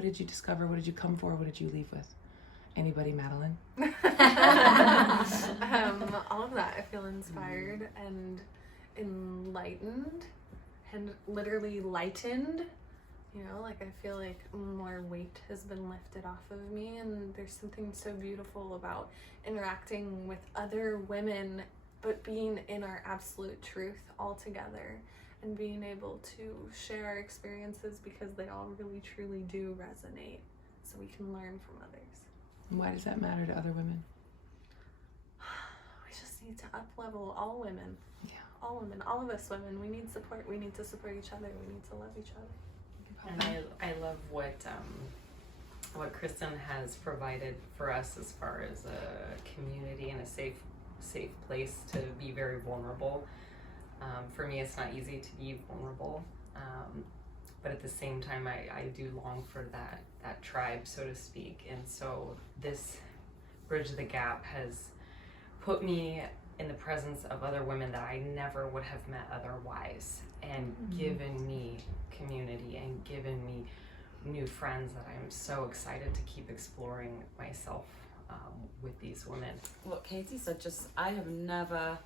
What did you discover? What did you come for? What did you leave with? Anybody, Madeline? All of that. I feel inspired and enlightened and literally lightened. You know, like I feel like more weight has been lifted off of me, and there's something so beautiful about interacting with other women, but being in our absolute truth all together and being able to share our experiences because they all really truly do resonate, so we can learn from others. Why does that matter to other women? We just need to up-level all women. Yeah. All women, all of us women. We need support. We need to support each other. We need to love each other. And I love what Kristen has provided for us as far as a community and a safe place to be very vulnerable. For me, it's not easy to be vulnerable, but at the same time, I do long for that tribe, so to speak. And so this Bridge the Gap has put me in the presence of other women that I never would have met otherwise, and given me community and given me new friends that I'm so excited to keep exploring myself with these women. What Katie said, I have never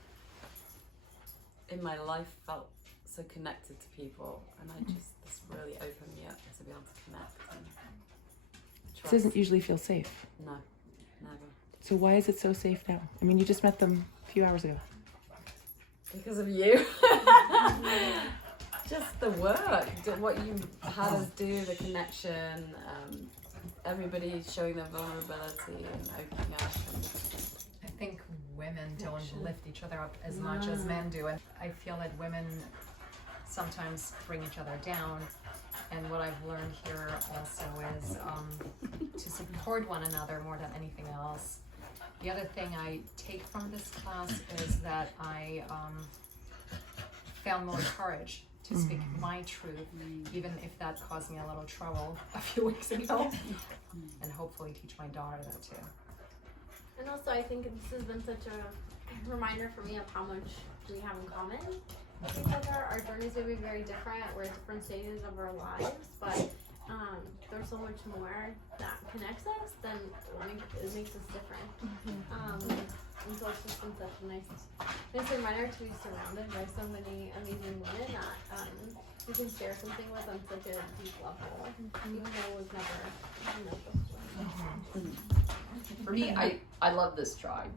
in my life felt so connected to people, and this really opened me up to be able to connect and trust. This doesn't usually feel safe. No, never. So why is it so safe now? I mean, you just met them a few hours ago. Because of you. Just the work, what you had us do, the connection, everybody showing their vulnerability and opening up. I think women don't lift each other up as much as men do, and I feel that women sometimes bring each other down. And what I've learned here also is to support one another more than anything else. The other thing I take from this class is that I found more courage to speak my truth, even if that caused me a little trouble a few weeks ago, and hopefully teach my daughter that too. And also, I think this has been such a reminder for me of how much we have in common with each other. Our journeys may be very different. We're at different stages of our lives, but there's so much more that connects us than it makes us different. And so it's just been such a nice reminder to be surrounded by so many amazing women that you can share something with on such a deep level, even though we've never before. For me, I love this tribe,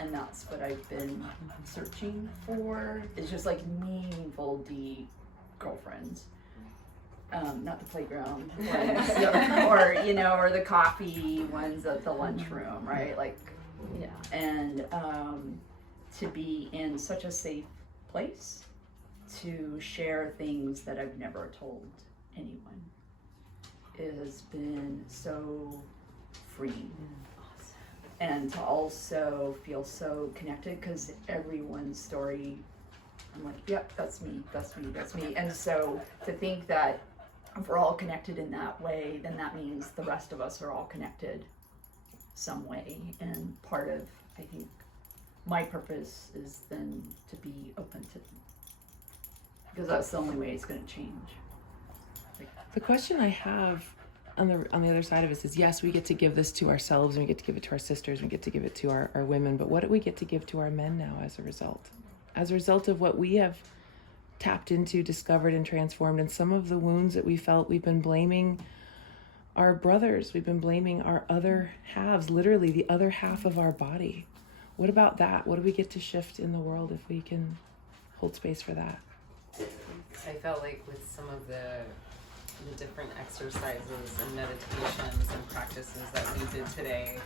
and that's what I've been searching for. It's just like meaningful, deep girlfriends. Not the playground ones, or the coffee ones at the lunchroom, right? Like, yeah. And to be in such a safe place to share things that I've never told anyone. It has been so freeing. And to also feel so connected, because everyone's story, I'm like, yep, that's me. And so to think that if we're all connected in that way, then that means the rest of us are all connected some way. And part of, I think, my purpose is then to be open to them, because that's the only way it's going to change. The question I have on the other side of it is, yes, we get to give this to ourselves, and we get to give it to our sisters, we get to give it to our women, but what do we get to give to our men now as a result? As a result of what we have tapped into, discovered, and transformed, and some of the wounds that we felt, we've been blaming our brothers, we've been blaming our other halves, literally the other half of our body. What about that? What do we get to shift in the world if we can hold space for that? I felt like with some of the different exercises and meditations and practices that we did today,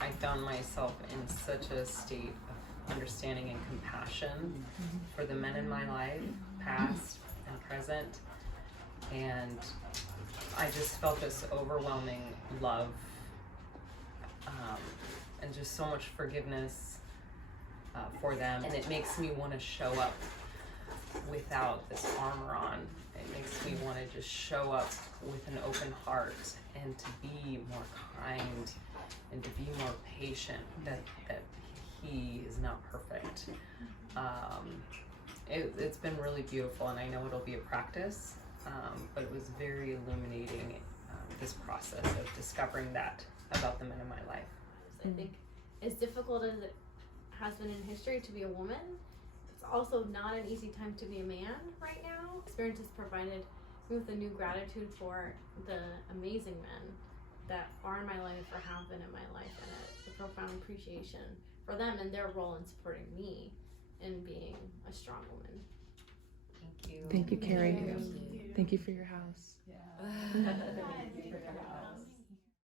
I found myself in such a state of understanding and compassion for the men in my life, past and present, and I just felt this overwhelming love and just so much forgiveness for them, and it makes me want to show up without this armor on. It makes me want to just show up with an open heart and to be more kind and to be more patient, that he is not perfect. It's been really beautiful, and I know it'll be a practice, but it was very illuminating this process of discovering that about the men in my life. I think as difficult as it has been in history to be a woman, it's also not an easy time to be a man right now. Experience has provided me with a new gratitude for the amazing men that are in my life or have been in my life, and a profound appreciation for them and their role in supporting me in being a strong woman. Thank you. Thank you, Carrie. Thank you. Thank you for your house. Yeah.